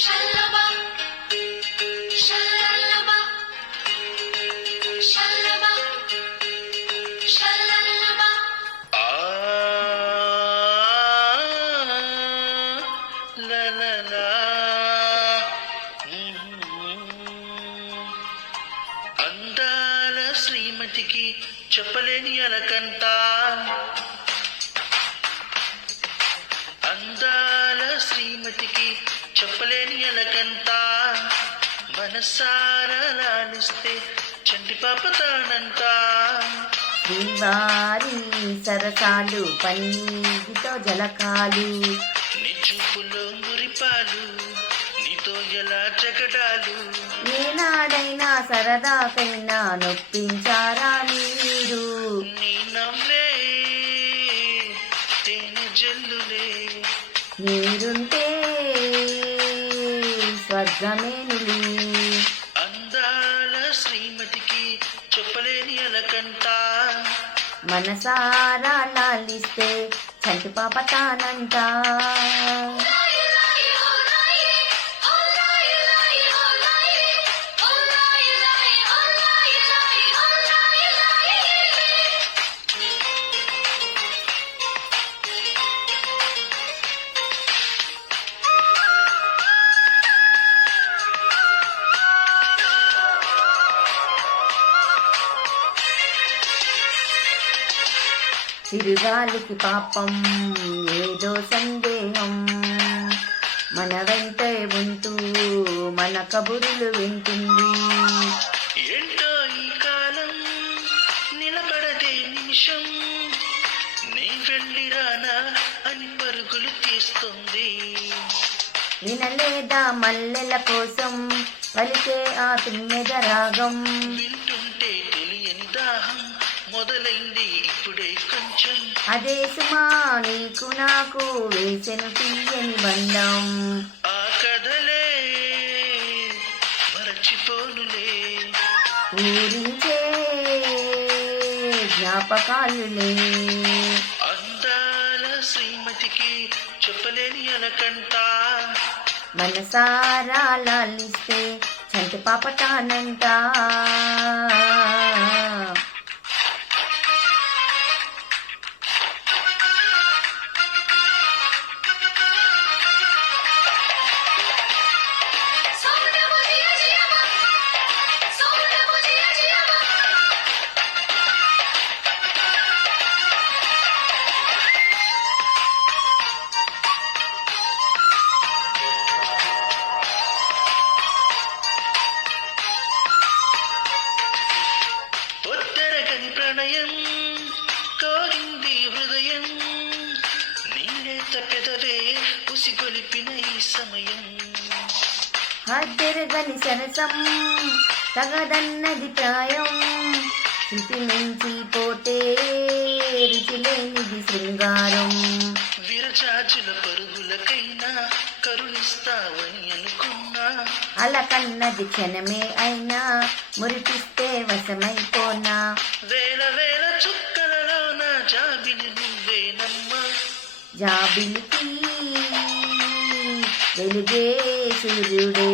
Shalaba, shalaba, shalaba, shalaba. La la la. అందాల శ్రీమతికి చెప్పలేని అలకంట, అందాల శ్రీమతికి చెప్పలేని అలకంట, మనసారా లాలిస్తే చంటి పాప తానంట. శ్రీవారి సరసాలు పన్నీటితో జలకాలు, నీ చూపులో మురిపాలు, నీతో ఎలా జగడాలు. ఏనాడైనా సరదాకైనా నొప్పించారా మీరు? నీ నవ్వే తేనె జల్లులే, మీరుంటే స్వర్గమేనులే. అందాల శ్రీమతికి చెప్పలేని అలకంట, మనసారా లాలిస్తే చంటి పాప తానంట. చిరుగాలికి పాపం ఏదో సందేహం, మన వెంటే ఉంటూ మన కబురులు వింటుంది. ఏంటో ఈ కాలం నిలబడదే నిమిషం, నీ వెళ్ళిరానా అని పరుగులు తీస్తుంది. వినలేదా మల్లెల కోసం పలికే ఆ తుమ్మెద రాగం, వింటుంటే తెలియని దాహం మొదలైంది ఇప్పుడే కొంచెం. అదే సుమా నీకు నాకు వేసెను తీయని బంధం. ఆ కథలే మరచిపోనులే, ఊరించే జ్ఞాపకాలులే. అందాల శ్రీమతికి చెప్పలేని అలకంట, మనసారా లాలిస్తే చంటి పాప తానంట. ఒత్తెరగని ప్రణయం కోరింది హృదయం, నీలేత పెదవే ఉసిగొలిపిన ఈ సమయం. హద్దెరగని సరసం తగదన్నది ప్రాయం, శృతి మించి పోతే రుచి లేనిది శృంగారం. విరచాచుల పరుగులకైనా కరుణిస్తావని అనుకున్నా, అలకన్నది క్షణమే అయినా మురిపిస్తే వశమైపోనా. వేల వేల చుక్కలలోన జాబిలి నువ్వేనమ్మా. జాబిలికి వెలుగే సూర్యుడే,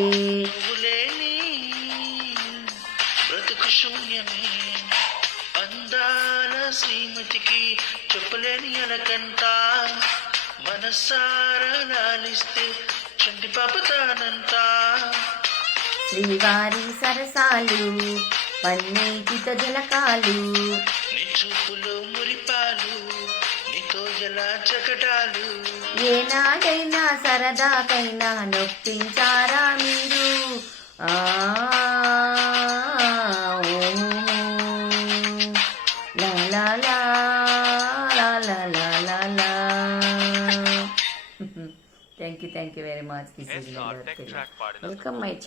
నువ్వులేని బ్రతుకు శూన్యమే. అందాల శ్రీమతికి చెప్పలేని అలకంట, మనసారా లాలిస్తే చంటి పాప తానంట. శ్రీవారి సరసాలు పన్నీటితో జలకాలు, నీ చూపులో మురిపాలు, నీతో ఎలా జగడాలు. ఏనాడైనా సరదాకైనా నొప్పించారా మీరు? ఆ లా లా లా లా లా లా లా లా. Thank you very much. This is Welcome my channel.